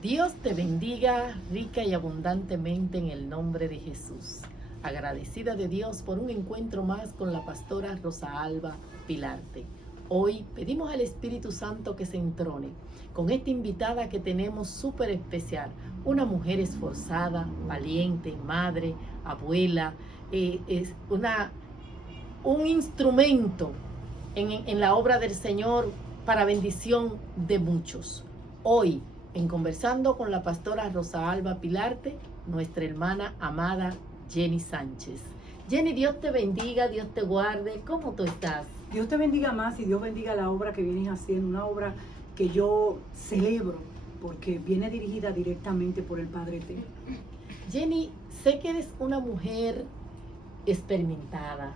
Dios te bendiga rica y abundantemente en el nombre de Jesús. Agradecida de Dios por un encuentro más con la pastora Rosa Alba Pilarte. Hoy pedimos al Espíritu Santo que se entrone con esta invitada que tenemos súper especial. Una mujer esforzada, valiente, madre, abuela, es un instrumento en la obra del Señor para bendición de muchos. Hoy, en Conversando con la pastora Rosa Alba Pilarte, nuestra hermana amada Jenny Sánchez. Jenny, Dios te bendiga, Dios te guarde. ¿Cómo tú estás? Dios te bendiga más y Dios bendiga la obra que vienes haciendo, una obra que yo celebro porque viene dirigida directamente por el Padre Eterno. Jenny, sé que eres una mujer experimentada,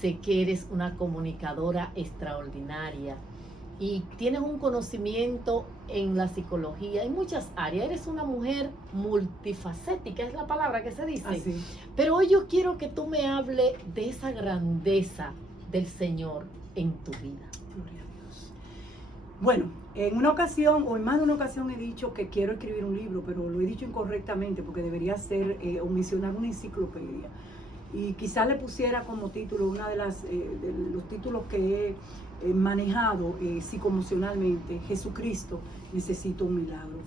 sé que eres una comunicadora extraordinaria y tienes un conocimiento en la psicología, en muchas áreas. Eres una mujer multifacética, es la palabra que se dice. Así. Pero hoy yo quiero que tú me hables de esa grandeza del Señor en tu vida. Gloria a Dios. Bueno, en una ocasión, o en más de una ocasión he dicho que quiero escribir un libro, pero lo he dicho incorrectamente porque debería ser o mencionar una enciclopedia. Y quizás le pusiera como título una de los títulos que he manejado psicoemocionalmente: Jesucristo, necesito un milagro.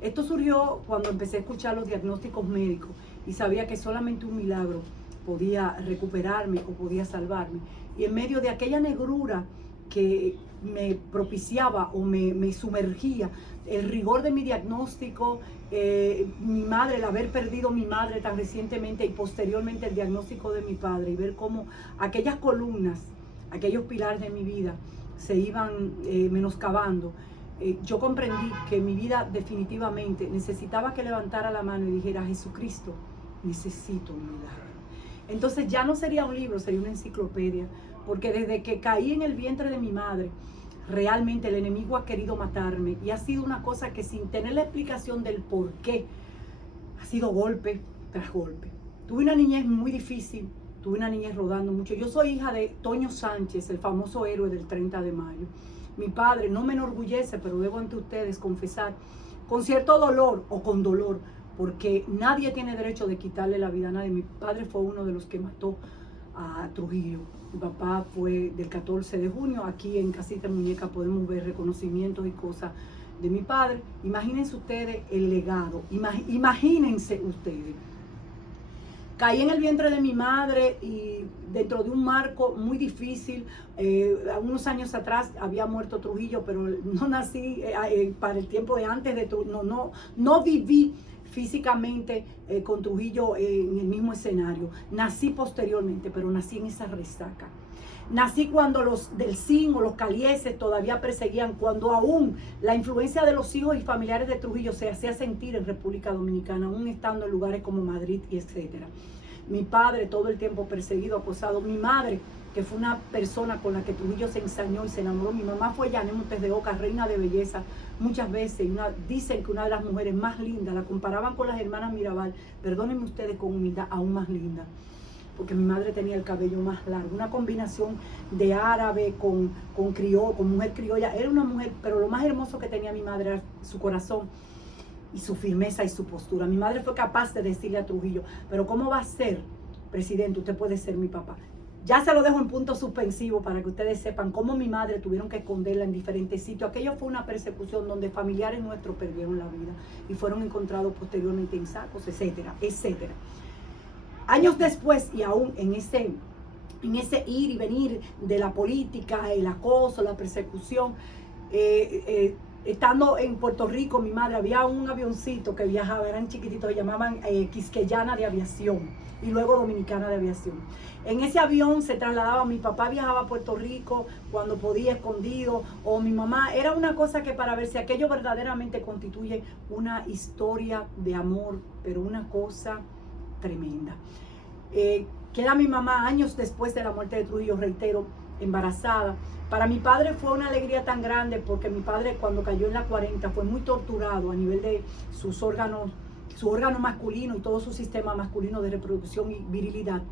Esto surgió cuando empecé a escuchar los diagnósticos médicos y sabía que solamente un milagro podía recuperarme o podía salvarme. Y en medio de aquella negrura que me propiciaba o me sumergía el rigor de mi diagnóstico, mi madre, el haber perdido a mi madre tan recientemente y posteriormente el diagnóstico de mi padre, y ver cómo aquellas columnas, aquellos pilares de mi vida se iban menoscabando, yo comprendí que mi vida definitivamente necesitaba que levantara la mano y dijera: Jesucristo, necesito un milagro. Entonces ya no sería un libro, sería una enciclopedia, porque desde que caí en el vientre de mi madre, realmente el enemigo ha querido matarme, y ha sido una cosa que, sin tener la explicación del por qué, ha sido golpe tras golpe. Tuve una niñez muy difícil, tuve una niñez rodando mucho. Yo soy hija de Toño Sánchez, el famoso héroe del 30 de mayo. Mi padre no me enorgullece, pero debo ante ustedes confesar, con cierto dolor o con dolor, porque nadie tiene derecho de quitarle la vida a nadie. Mi padre fue uno de los que mató a Trujillo. Mi papá fue del 14 de junio. Aquí en Casita Muñeca podemos ver reconocimientos y cosas de mi padre. Imagínense ustedes el legado. Imagínense ustedes. Caí en el vientre de mi madre y dentro de un marco muy difícil. Unos años atrás había muerto Trujillo, pero no nací para el tiempo de antes de Trujillo. No viví físicamente con Trujillo en el mismo escenario. Nací posteriormente, pero nací en esa resaca. Nací cuando los del CIN o los calieses todavía perseguían, cuando aún la influencia de los hijos y familiares de Trujillo se hacía sentir en República Dominicana, aún estando en lugares como Madrid y etcétera. Mi padre todo el tiempo perseguido, acosado. Mi madre, que fue una persona con la que Trujillo se ensañó y se enamoró. Mi mamá fue Yané Montes de Oca, reina de belleza, muchas veces. Dicen que una de las mujeres más lindas, la comparaban con las hermanas Mirabal, perdónenme ustedes, con humildad, aún más linda, porque mi madre tenía el cabello más largo, una combinación de árabe con mujer criolla. Era una mujer, pero lo más hermoso que tenía mi madre era su corazón y su firmeza y su postura. Mi madre fue capaz de decirle a Trujillo: pero ¿cómo va a ser, presidente? Usted puede ser mi papá. Ya se lo dejo en punto suspensivo para que ustedes sepan cómo mi madre tuvieron que esconderla en diferentes sitios. Aquello fue una persecución donde familiares nuestros perdieron la vida y fueron encontrados posteriormente en sacos, etcétera, etcétera. Años después, y aún en ese ir y venir de la política, el acoso, la persecución, estando en Puerto Rico, mi madre, había un avioncito que viajaba, eran chiquititos, se llamaban Quisqueyana de Aviación y luego Dominicana de Aviación. En ese avión se trasladaba, mi papá viajaba a Puerto Rico cuando podía, escondido, o mi mamá. Era una cosa que, para ver si aquello verdaderamente constituye una historia de amor, pero una cosa tremenda. Queda mi mamá años después de la muerte de Trujillo, reitero, embarazada. Para mi padre fue una alegría tan grande, porque mi padre, cuando cayó en la 40, fue muy torturado a nivel de sus órganos, su órgano masculino y todo su sistema masculino de reproducción y virilidad.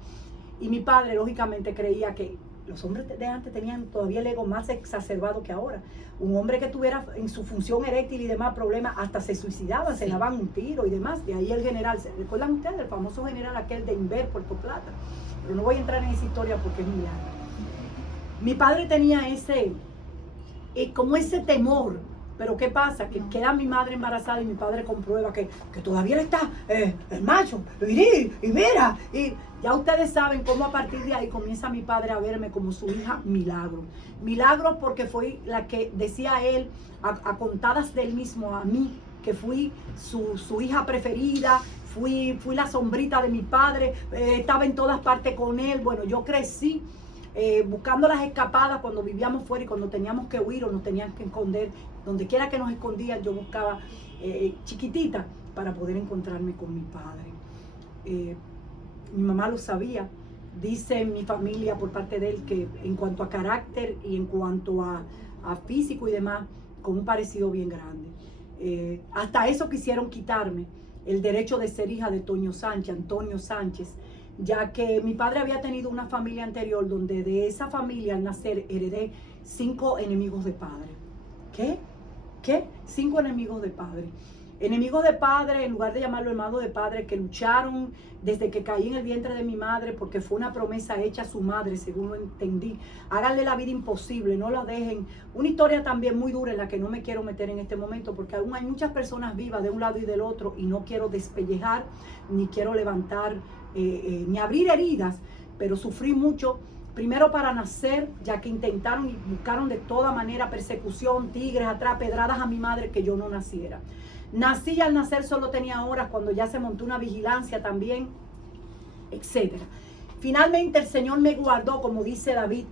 Y mi padre, lógicamente, creía que los hombres de antes tenían todavía el ego más exacerbado que ahora. Un hombre que tuviera en su función eréctil y demás problemas, hasta se suicidaba, se daban un tiro y demás. De ahí el general, ¿recuerdan ustedes? El famoso general aquel de Inver, Puerto Plata. Pero no voy a entrar en esa historia porque es muy larga. Mi padre tenía como ese temor. Pero ¿qué pasa? Que queda mi madre embarazada y mi padre comprueba que todavía le está el macho, y mira, y ya ustedes saben cómo a partir de ahí comienza mi padre a verme como su hija milagro. Milagro porque fue la que decía él, a contadas del mismo a mí, que fui su hija preferida, fui la sombrita de mi padre, estaba en todas partes con él. Bueno, yo crecí buscando las escapadas cuando vivíamos fuera y cuando teníamos que huir o nos tenían que esconder. Donde quiera que nos escondían, yo buscaba chiquitita para poder encontrarme con mi padre. Mi mamá lo sabía. Dice mi familia por parte de él que en cuanto a carácter y en cuanto a físico y demás, con un parecido bien grande. Hasta eso quisieron quitarme el derecho de ser hija de Antonio Sánchez, ya que mi padre había tenido una familia anterior donde de esa familia al nacer heredé 5 enemigos de padre. ¿Qué? 5 enemigos de padre. Enemigos de padre, en lugar de llamarlo hermano de padre, que lucharon desde que caí en el vientre de mi madre, porque fue una promesa hecha a su madre, según lo entendí. Háganle la vida imposible, no la dejen. Una historia también muy dura en la que no me quiero meter en este momento, porque aún hay muchas personas vivas de un lado y del otro, y no quiero despellejar, ni quiero levantar, ni abrir heridas, pero sufrí mucho. Primero para nacer, ya que intentaron y buscaron de toda manera persecución, tigres atrás, pedradas a mi madre que yo no naciera. Nací, al nacer solo tenía horas, cuando ya se montó una vigilancia también, etc. Finalmente el Señor me guardó, como dice David,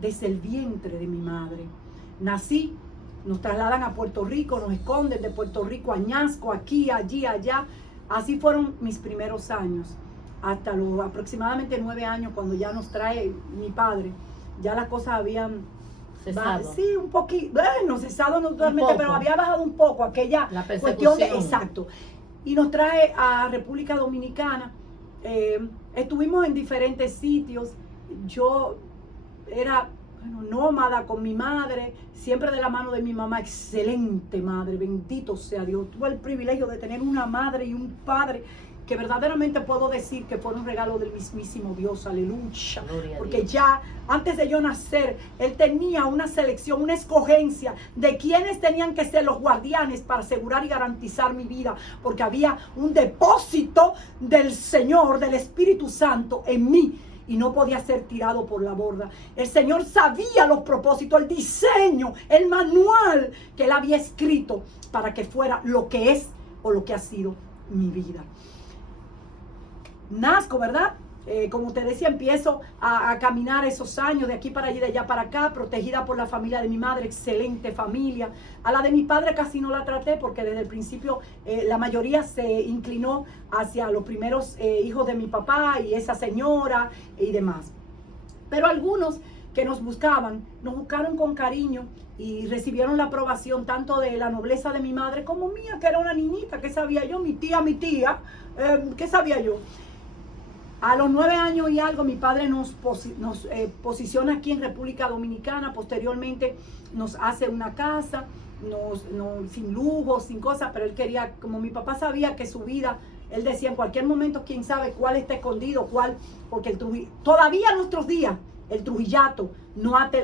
desde el vientre de mi madre. Nací, nos trasladan a Puerto Rico, nos esconden de Puerto Rico a Añasco, aquí, allí, allá. Así fueron mis primeros años. Hasta los aproximadamente 9 años, cuando ya nos trae mi padre, ya las cosas habían cesado. Sí, un poquito, bueno, cesado no totalmente, pero había bajado un poco aquella cuestión de, exacto. Y nos trae a República Dominicana. Estuvimos en diferentes sitios. Yo era nómada con mi madre, siempre de la mano de mi mamá, excelente madre, bendito sea Dios. Tuve el privilegio de tener una madre y un padre que verdaderamente puedo decir que fue un regalo del mismísimo Dios, aleluya. Porque ya antes de yo nacer, Él tenía una selección, una escogencia de quienes tenían que ser los guardianes para asegurar y garantizar mi vida, porque había un depósito del Señor, del Espíritu Santo en mí, y no podía ser tirado por la borda. El Señor sabía los propósitos, el diseño, el manual que Él había escrito para que fuera lo que es o lo que ha sido mi vida. Nazco, ¿verdad? Como te decía, empiezo a caminar esos años de aquí para allí, de allá para acá, protegida por la familia de mi madre, excelente familia. A la de mi padre casi no la traté porque desde el principio la mayoría se inclinó hacia los primeros hijos de mi papá y esa señora y demás. Pero algunos que nos buscaron con cariño y recibieron la aprobación tanto de la nobleza de mi madre como mía, que era una niñita. ¿Qué sabía yo? Mi tía, ¿qué sabía yo? A los 9 años y algo, mi padre nos posiciona aquí en República Dominicana. Posteriormente nos hace una casa, sin lujos, sin cosas, pero él quería, como mi papá sabía que su vida, él decía en cualquier momento, quién sabe cuál está escondido, porque todavía en nuestros días, el trujillato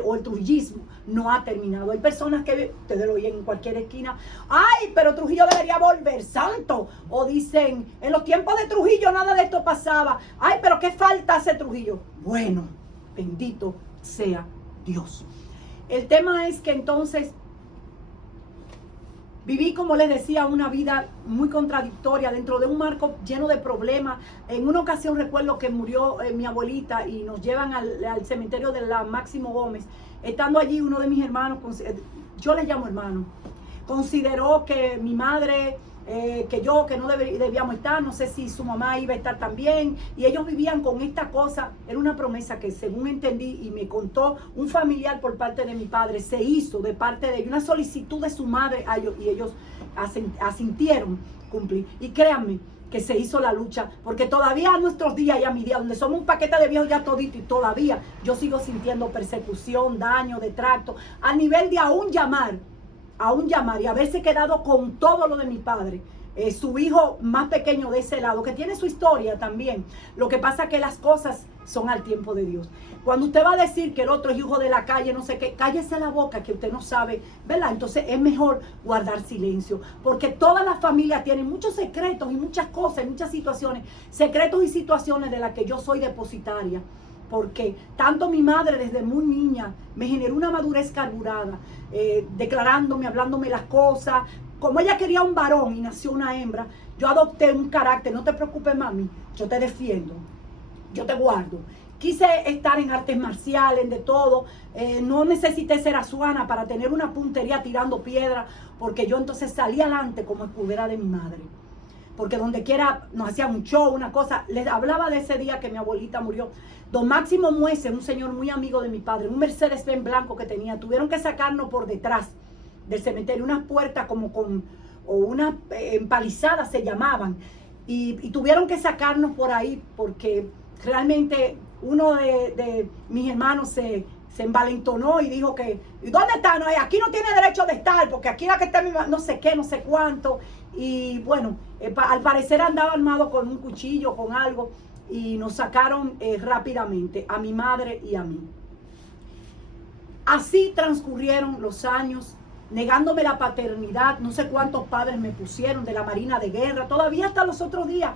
o el trujillismo no ha terminado. Hay personas que ustedes lo oyen en cualquier esquina, ay, pero Trujillo debería volver santo, o dicen, en los tiempos de Trujillo nada de esto pasaba, ay, pero qué falta hace Trujillo. Bueno, bendito sea Dios. El tema es que entonces viví, como les decía, una vida muy contradictoria dentro de un marco lleno de problemas. En una ocasión recuerdo que murió mi abuelita y nos llevan al cementerio de la Máximo Gómez. Estando allí, uno de mis hermanos, yo les llamo hermano, consideró que mi madre, que no debíamos estar, no sé si su mamá iba a estar también, y ellos vivían con esta cosa. Era una promesa que, según entendí y me contó un familiar por parte de mi padre, se hizo de parte de ellos, una solicitud de su madre a ellos, y ellos asintieron cumplir. Y créanme que se hizo la lucha, porque todavía a nuestros días y a mi día, donde somos un paquete de viejos ya todito, y todavía yo sigo sintiendo persecución, daño, detracto, a nivel de aún llamar, y haberse quedado con todo lo de mi padre. Su hijo más pequeño de ese lado, que tiene su historia también. Lo que pasa es que las cosas son al tiempo de Dios. Cuando usted va a decir que el otro es hijo de la calle, no sé qué, cállese la boca, que usted no sabe, ¿verdad? Entonces es mejor guardar silencio, porque todas las familias tienen muchos secretos y muchas cosas, y muchas situaciones, secretos y situaciones de las que yo soy depositaria. Porque tanto mi madre desde muy niña me generó una madurez carburada, declarándome, hablándome las cosas. Como ella quería un varón y nació una hembra, yo adopté un carácter. No te preocupes, mami, yo te defiendo, yo te guardo. Quise estar en artes marciales, en de todo. No necesité ser azuana para tener una puntería tirando piedra, porque yo entonces salí adelante como escudera de mi madre. Porque donde quiera nos hacían un show, una cosa. Les hablaba de ese día que mi abuelita murió. Don Máximo Muese, un señor muy amigo de mi padre, un Mercedes-Benz blanco que tenía, tuvieron que sacarnos por detrás del cementerio, unas puertas como con, o unas empalizadas se llamaban, y tuvieron que sacarnos por ahí, porque realmente uno de mis hermanos se envalentonó y dijo que, ¿y dónde está? No, aquí no tiene derecho de estar, porque aquí la que está mi no sé qué, no sé cuánto. Y bueno, al parecer andaba armado con un cuchillo, con algo, y nos sacaron rápidamente, a mi madre y a mí. Así transcurrieron los años, negándome la paternidad. No sé cuántos padres me pusieron de la Marina de Guerra. Todavía hasta los otros días,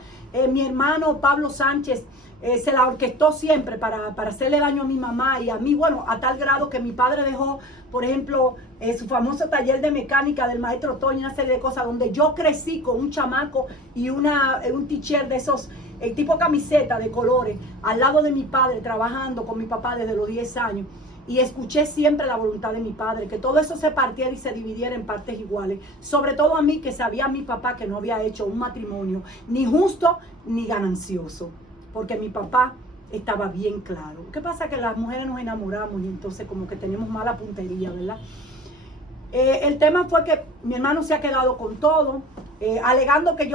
mi hermano Pablo Sánchez se la orquestó siempre para hacerle daño a mi mamá y a mí. Bueno, a tal grado que mi padre dejó, por ejemplo, su famoso taller de mecánica del maestro Toño, una serie de cosas donde yo crecí con un chamaco y un t-shirt de esos, tipo camiseta de colores, al lado de mi padre, trabajando con mi papá desde los 10 años. Y escuché siempre la voluntad de mi padre, que todo eso se partiera y se dividiera en partes iguales. Sobre todo a mí, que sabía mi papá que no había hecho un matrimonio ni justo ni ganancioso. Porque mi papá estaba bien claro. ¿Qué pasa? Que las mujeres nos enamoramos y entonces como que tenemos mala puntería, ¿verdad? El tema fue que mi hermano se ha quedado con todo, alegando que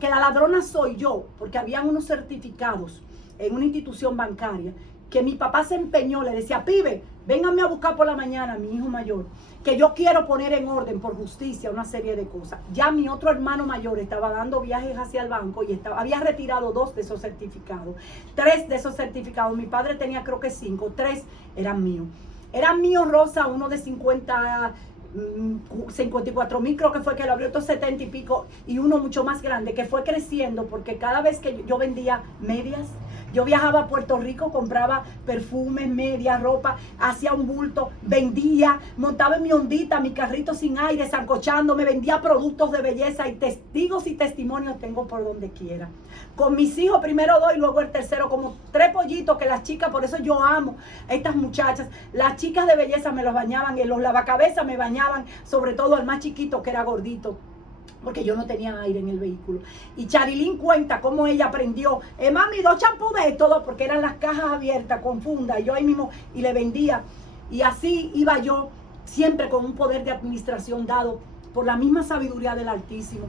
que la ladrona soy yo, porque habían unos certificados en una institución bancaria que mi papá se empeñó, le decía, pibe, vénganme a buscar por la mañana, mi hijo mayor, que yo quiero poner en orden por justicia una serie de cosas. Ya mi otro hermano mayor estaba dando viajes hacia el banco y había retirado 2 de esos certificados. 3 de esos certificados, mi padre tenía creo que 5, 3 eran míos. Eran míos, Rosa, uno de 54,000 creo que fue que lo abrió, otros 70 y pico, y uno mucho más grande que fue creciendo porque cada vez que yo vendía medias, yo viajaba a Puerto Rico, compraba perfumes, medias, ropa, hacía un bulto, vendía, montaba en mi hondita, mi carrito sin aire, zancochándome, vendía productos de belleza y testigos y testimonios tengo por donde quiera. Con mis hijos primero 2 y luego el tercero, como 3 pollitos que las chicas, por eso yo amo a estas muchachas, las chicas de belleza me los bañaban, en los lavacabezas me bañaban, sobre todo al más chiquito que era gordito, porque yo no tenía aire en el vehículo. Y Charilín cuenta cómo ella aprendió, mami, 2 champús de todo, porque eran las cajas abiertas con funda, y yo ahí mismo, y le vendía. Y así iba yo, siempre con un poder de administración dado por la misma sabiduría del Altísimo.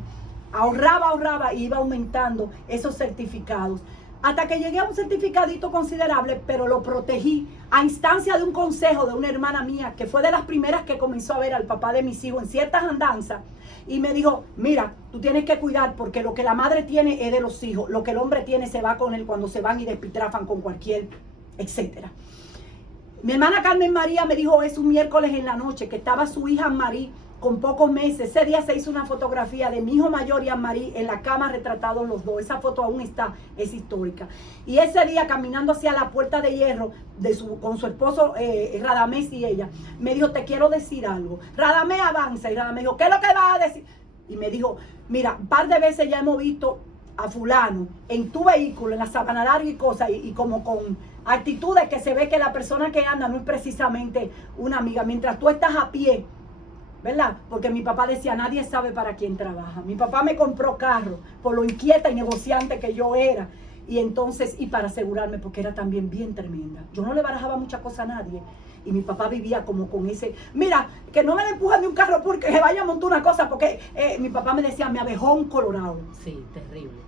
Ahorraba y iba aumentando esos certificados. Hasta que llegué a un certificadito considerable, pero lo protegí a instancia de un consejo de una hermana mía, que fue de las primeras que comenzó a ver al papá de mis hijos en ciertas andanzas. Y me dijo, mira, tú tienes que cuidar porque lo que la madre tiene es de los hijos. Lo que el hombre tiene se va con él cuando se van y despitrafan con cualquier, etcétera. Mi hermana Carmen María me dijo eso un miércoles en la noche, que estaba su hija Marí con pocos meses. Ese día se hizo una fotografía de mi hijo mayor y Marí en la cama retratados los dos. Esa foto aún está, es histórica. Y ese día caminando hacia la puerta de hierro con su esposo Radamés y ella, me dijo, te quiero decir algo. Radamés avanza y Radamés dijo, ¿qué es lo que vas a decir? Y me dijo, mira, un par de veces ya hemos visto a fulano en tu vehículo, en la sabana larga y cosas, y como con actitudes que se ve que la persona que anda no es precisamente una amiga, mientras tú estás a pie, ¿verdad? Porque mi papá decía, nadie sabe para quién trabaja. Mi papá me compró carro por lo inquieta y negociante que yo era. Y entonces, y para asegurarme, porque era también bien tremenda. Yo no le barajaba muchas cosas a nadie. Y mi papá vivía como con ese, mira, que no me le empujan de un carro porque se vaya a montar una cosa, porque mi papá me decía, me abejón colorado. Sí, terrible.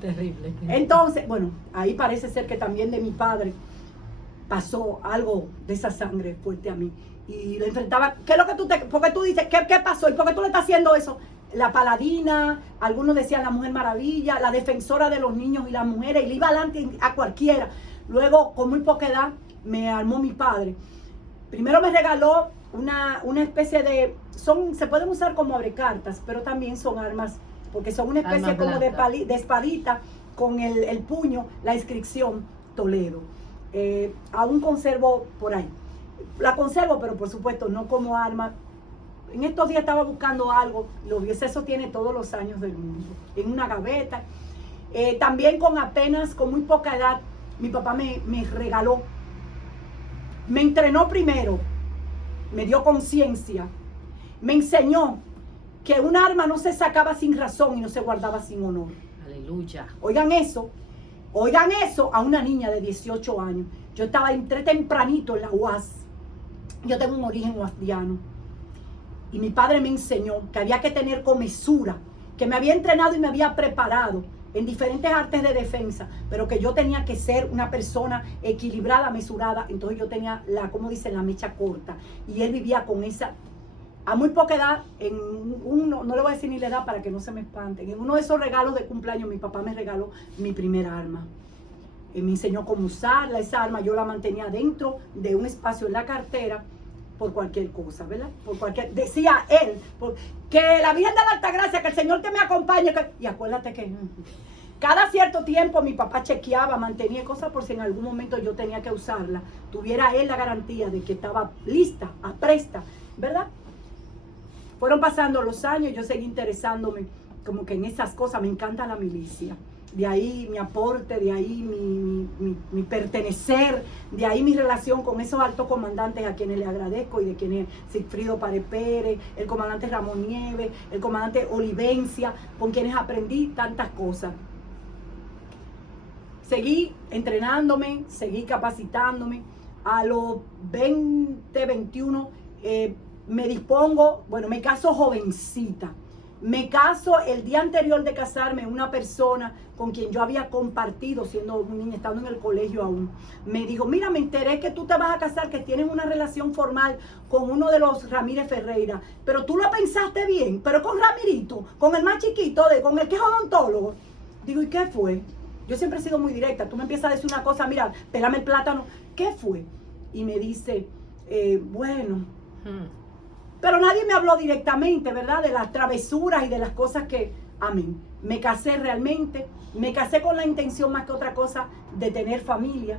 Terrible. Entonces, bueno, ahí parece ser que también de mi padre pasó algo de esa sangre fuerte a mí. Y lo enfrentaba, ¿qué es lo que porque tú dices, ¿qué pasó? ¿Y por qué tú le estás haciendo eso? La paladina, algunos decían la Mujer Maravilla, la defensora de los niños y las mujeres, y le iba adelante a cualquiera. Luego, con muy poca edad, me armó mi padre. Primero me regaló una especie de, se pueden usar como abrecartas, pero también son armas, porque son una especie como de espadita, con el puño, la inscripción Toledo. Aún conservo por ahí. La conservo, pero por supuesto no como arma. En estos días estaba buscando algo, lo vi, eso tiene todos los años del mundo, en una gaveta. También con muy poca edad, mi papá me regaló, me entrenó primero, me dio conciencia, me enseñó que un arma no se sacaba sin razón y no se guardaba sin honor. Aleluya. Oigan eso a una niña de 18 años. Yo entré tempranito en la UAS. Yo tengo un origen uasdiano. Y mi padre me enseñó que había que tener comesura, que me había entrenado y me había preparado en diferentes artes de defensa, pero que yo tenía que ser una persona equilibrada, mesurada. Entonces yo tenía la mecha corta. Y él vivía con esa, a muy poca edad, no le voy a decir ni la edad para que no se me espanten. En uno de esos regalos de cumpleaños, mi papá me regaló mi primera arma. Me enseñó cómo usarla, esa arma yo la mantenía dentro de un espacio en la cartera, por cualquier cosa, ¿verdad? Decía él, que la Virgen de la Altagracia, que el Señor te me acompañe, y acuérdate que cada cierto tiempo mi papá chequeaba, mantenía cosas por si en algún momento yo tenía que usarla, tuviera él la garantía de que estaba lista, apresta, ¿verdad? Fueron pasando los años, yo seguí interesándome como que en esas cosas, me encanta la milicia. De ahí mi aporte, de ahí mi pertenecer, de ahí mi relación con esos altos comandantes a quienes le agradezco y de quienes Sigfrido Párez Pérez, el comandante Ramón Nieves, el comandante Olivencia, con quienes aprendí tantas cosas. Seguí entrenándome, seguí capacitándome. A los 20, 21 me dispongo, me caso jovencita. Me caso el día anterior de casarme, una persona con quien yo había compartido siendo un niña, estando en el colegio aún. Me dijo, mira, me enteré que tú te vas a casar, que tienes una relación formal con uno de los Ramírez Ferreira. Pero tú lo pensaste bien, pero con Ramirito, con el más chiquito, con el que es odontólogo. Digo, ¿y qué fue? Yo siempre he sido muy directa. Tú me empiezas a decir una cosa, mira, pélame el plátano. ¿Qué fue? Y me dice, bueno... Pero nadie me habló directamente, ¿verdad? De las travesuras y de las cosas que, amén. Me casé realmente, me casé con la intención más que otra cosa de tener familia.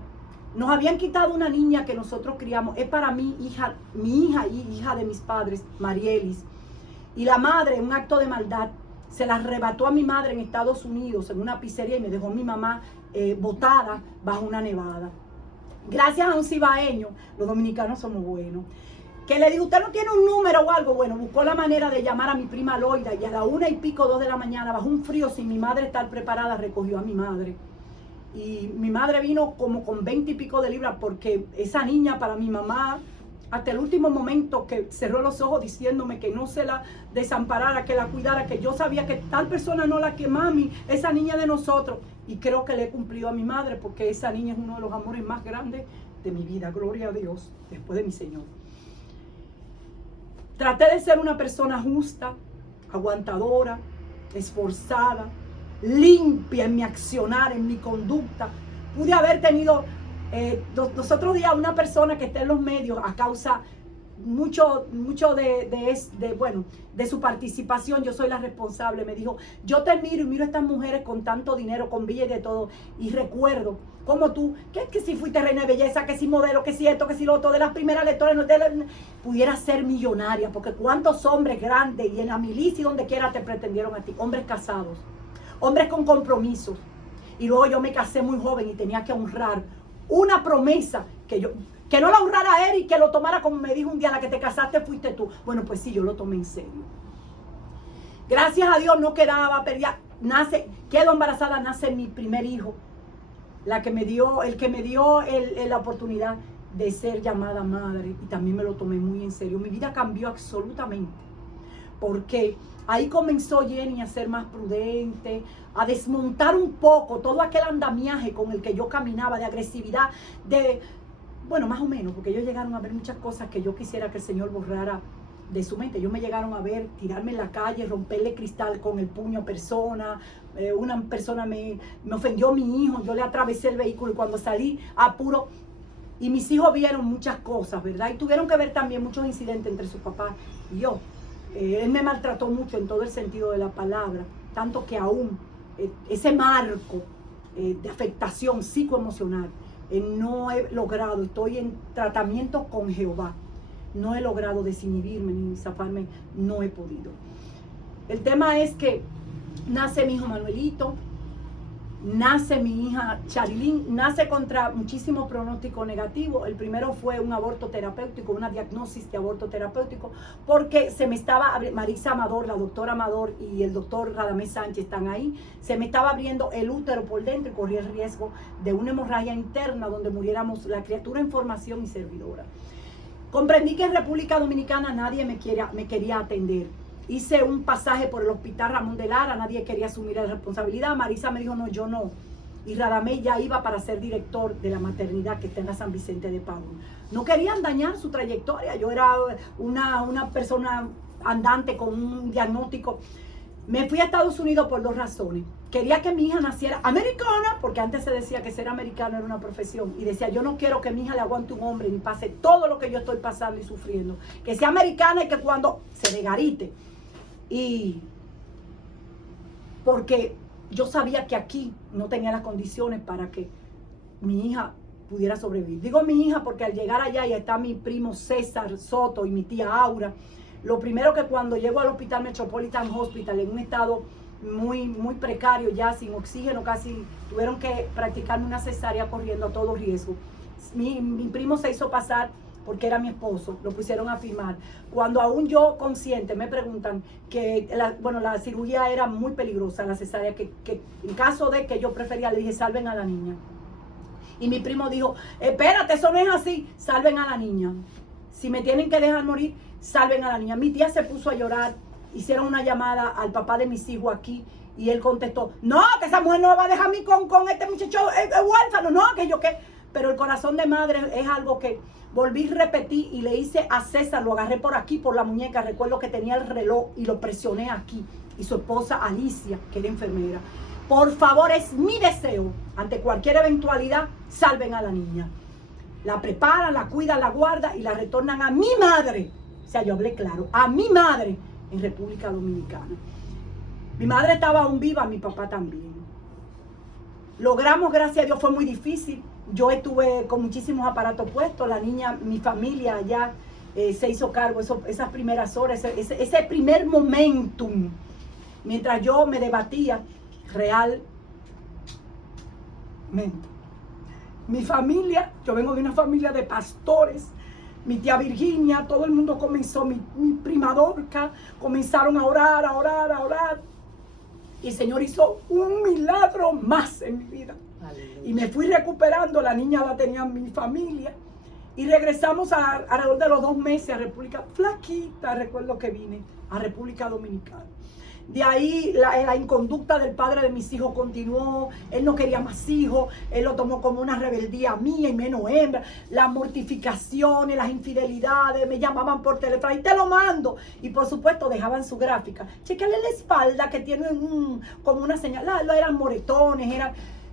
Nos habían quitado una niña que nosotros criamos, es para mí hija, mi hija y hija de mis padres, Marielis. Y la madre, en un acto de maldad, se la arrebató a mi madre en Estados Unidos, en una pizzería, y me dejó a mi mamá botada bajo una nevada. Gracias a un cibaeño, los dominicanos somos buenos, que le digo, usted no tiene un número o algo. Bueno, buscó la manera de llamar a mi prima Loida y a la 1:00 y 2 de la mañana, bajo un frío, sin mi madre estar preparada, recogió a mi madre. Y mi madre vino como con 20 y pico de libras, porque esa niña para mi mamá, hasta el último momento que cerró los ojos diciéndome que no se la desamparara, que la cuidara, que yo sabía que tal persona no la que mami, esa niña de nosotros. Y creo que le he cumplido a mi madre, porque esa niña es uno de los amores más grandes de mi vida, gloria a Dios, después de mi Señor. Traté de ser una persona justa, aguantadora, esforzada, limpia en mi accionar, en mi conducta. Pude haber tenido los otros días una persona que está en los medios a causa mucho de su participación. Yo soy la responsable. Me dijo, yo te miro y miro a estas mujeres con tanto dinero, con billetes y de todo, y recuerdo como tú, que si fuiste reina de belleza, que si modelo, que si esto, que si lo otro, de las primeras lectoras, pudiera ser millonaria, porque cuántos hombres grandes y en la milicia y donde quiera te pretendieron a ti, hombres casados, hombres con compromisos. Y luego yo me casé muy joven y tenía que honrar una promesa que no la honrara a él y que lo tomara como me dijo un día, la que te casaste fuiste tú. Bueno, pues sí, yo lo tomé en serio. Gracias a Dios no quedaba, pero ya quedo embarazada, nace mi primer hijo. El que me dio la oportunidad de ser llamada madre, y también me lo tomé muy en serio. Mi vida cambió absolutamente, porque ahí comenzó Jenny a ser más prudente, a desmontar un poco todo aquel andamiaje con el que yo caminaba, de agresividad, bueno, más o menos, porque ellos llegaron a ver muchas cosas que yo quisiera que el Señor borrara de su mente. Ellos me llegaron a ver tirarme en la calle, romperle cristal con el puño a persona. Una persona me ofendió a mi hijo, yo le atravesé el vehículo y cuando salí apuro, y mis hijos vieron muchas cosas, ¿verdad? Y tuvieron que ver también muchos incidentes entre su papá y yo. Él me maltrató mucho en todo el sentido de la palabra, tanto que aún ese marco de afectación psicoemocional, no he logrado, estoy en tratamiento con Jehová, no he logrado desinhibirme ni zafarme, no he podido. El tema es que nace mi hijo Manuelito, nace mi hija Charilyn, nace contra muchísimo pronóstico negativo. El primero fue un aborto terapéutico, una diagnosis de aborto terapéutico, porque se me estaba, Marisa Amador, la doctora Amador y el doctor Radamés Sánchez están ahí, se me estaba abriendo el útero por dentro y corría el riesgo de una hemorragia interna donde muriéramos la criatura en formación y servidora. Comprendí que en República Dominicana nadie me quería atender. Hice un pasaje por el Hospital Ramón de Lara, nadie quería asumir la responsabilidad. Marisa me dijo, no, yo no. Y Radamés ya iba para ser director de la maternidad que está en la San Vicente de Paúl. No querían dañar su trayectoria. Yo era una persona andante con un diagnóstico. Me fui a Estados Unidos por 2 razones. Quería que mi hija naciera americana, porque antes se decía que ser americano era una profesión. Y decía, yo no quiero que mi hija le aguante un hombre ni pase todo lo que yo estoy pasando y sufriendo. Que sea americana y que cuando se regarite. Y porque yo sabía que aquí no tenía las condiciones para que mi hija pudiera sobrevivir. Digo mi hija porque al llegar allá y está mi primo César Soto y mi tía Aura, lo primero que cuando llego al Hospital Metropolitan Hospital en un estado muy, muy precario, ya sin oxígeno, casi tuvieron que practicarme una cesárea corriendo a todo riesgo. Mi primo se hizo pasar porque era mi esposo, lo pusieron a firmar. Cuando aún yo consciente me preguntan que la cirugía era muy peligrosa, la cesárea, que en caso de que yo prefería, le dije, salven a la niña. Y mi primo dijo, espérate, eso no es así, salven a la niña. Si me tienen que dejar morir, salven a la niña. Mi tía se puso a llorar, hicieron una llamada al papá de mis hijos aquí, y él contestó, no, que esa mujer no va a dejar a mí con este muchacho huérfano, no, que yo qué. Pero el corazón de madre es algo que volví a repetir y le hice a César, lo agarré por aquí, por la muñeca, recuerdo que tenía el reloj y lo presioné aquí. Y su esposa Alicia, que era enfermera. Por favor, es mi deseo, ante cualquier eventualidad, salven a la niña. La preparan, la cuidan, la guardan y la retornan a mi madre. O sea, yo hablé claro, a mi madre en República Dominicana. Mi madre estaba aún viva, mi papá también. Logramos, gracias a Dios, fue muy difícil. Yo estuve con muchísimos aparatos puestos, la niña, mi familia allá se hizo cargo esas primeras horas, ese primer momentum, mientras yo me debatía realmente. Mi familia, yo vengo de una familia de pastores, mi tía Virginia, todo el mundo comenzó, mi prima Dorca, comenzaron a orar, a orar, a orar. Y el Señor hizo un milagro más en mi vida. Aleluya. Y me fui recuperando, la niña la tenía mi familia. Y regresamos alrededor de los 2 meses a República, flaquita, recuerdo que vine, a República Dominicana. De ahí la inconducta del padre de mis hijos continuó, él no quería más hijos, él lo tomó como una rebeldía mía y menos hembra, las mortificaciones, las infidelidades, me llamaban por teléfono y te lo mando, y por supuesto dejaban su gráfica, chécale la espalda que tiene como una señal, eran moretones,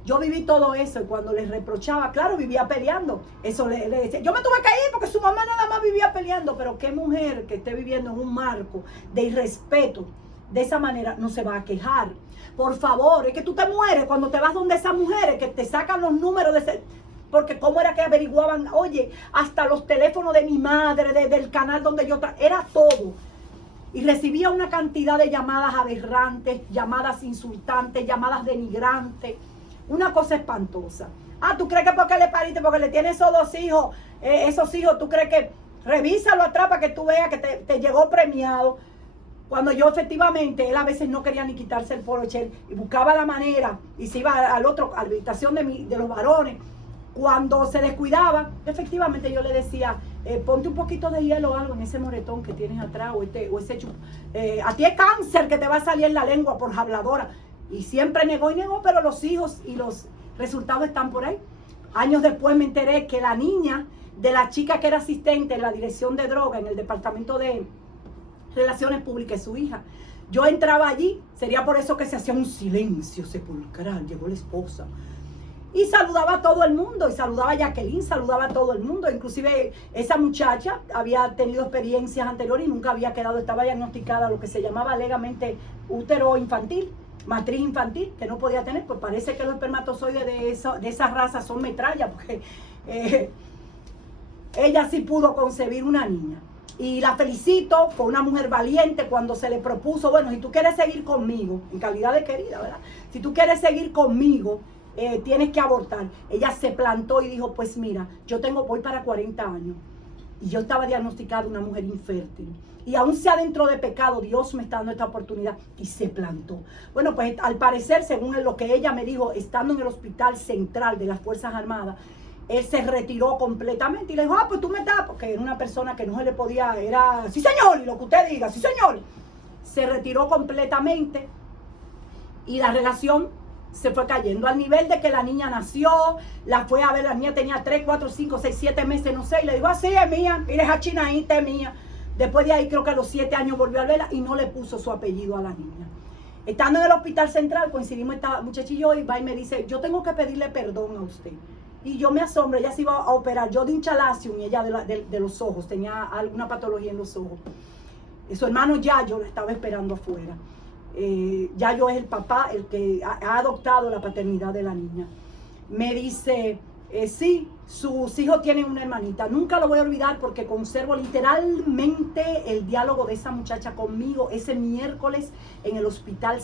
yo viví todo eso y cuando les reprochaba, claro, vivía peleando, eso le decía, yo me tuve que ir porque su mamá nada más vivía peleando, pero qué mujer que esté viviendo en un marco de irrespeto, de esa manera no se va a quejar. Por favor, es que tú te mueres cuando te vas donde esas mujeres que te sacan los números porque cómo era que averiguaban, oye, hasta los teléfonos de mi madre, del canal donde yo era todo. Y recibía una cantidad de llamadas aberrantes, llamadas insultantes, llamadas denigrantes, una cosa espantosa. ¿Tú crees que porque le pariste, porque le tienes esos 2 hijos, esos hijos, tú crees que revísalo atrás para que tú veas que te llegó premiado? Cuando yo efectivamente, él a veces no quería ni quitarse el polocher y buscaba la manera y se iba a la habitación de los varones. Cuando se descuidaba, efectivamente yo le decía, ponte un poquito de hielo o algo en ese moretón que tienes atrás, o ese a ti es cáncer que te va a salir en la lengua por habladora. Y siempre negó y negó, pero los hijos y los resultados están por ahí. Años después me enteré que la niña de la chica que era asistente en la dirección de droga, en el departamento de Relaciones Públicas, es su hija. Yo entraba allí, sería por eso que se hacía un silencio sepulcral, llegó la esposa. Y saludaba a todo el mundo, y saludaba a Jacqueline, saludaba a todo el mundo. Inclusive esa muchacha había tenido experiencias anteriores y nunca había quedado, estaba diagnosticada lo que se llamaba legalmente útero infantil, matriz infantil, que no podía tener, pues parece que los espermatozoides de esa raza son metralla, porque ella sí pudo concebir una niña. Y la felicito, fue una mujer valiente cuando se le propuso, bueno, si tú quieres seguir conmigo, en calidad de querida, ¿verdad? Si tú quieres seguir conmigo, tienes que abortar. Ella se plantó y dijo, pues mira, voy para 40 años y yo estaba diagnosticada una mujer infértil. Y aún sea dentro de pecado, Dios me está dando esta oportunidad, y se plantó. Bueno, pues al parecer, según lo que ella me dijo, estando en el hospital central de las Fuerzas Armadas, él se retiró completamente y le dijo, pues tú me das, porque era una persona que no se le podía, era, sí señor, y lo que usted diga, sí señor. Se retiró completamente y la relación se fue cayendo al nivel de que la niña nació, la fue a ver, la niña tenía 3, 4, 5, 6, 7 meses, no sé, y le dijo, así es mía, mire esa chinaíta es mía. Después de ahí creo que a los 7 años volvió a verla y no le puso su apellido a la niña. Estando en el hospital central, coincidimos esta muchacha y yo, y va y me dice, yo tengo que pedirle perdón a usted. Y yo me asombro, ella se iba a operar, yo de un chalacio y ella de los ojos, tenía alguna patología en los ojos. Su hermano Yayo la estaba esperando afuera. Yayo es el papá, el que ha adoptado la paternidad de la niña. Me dice, sí, sus hijos tienen una hermanita. Nunca lo voy a olvidar porque conservo literalmente el diálogo de esa muchacha conmigo ese miércoles en el hospital.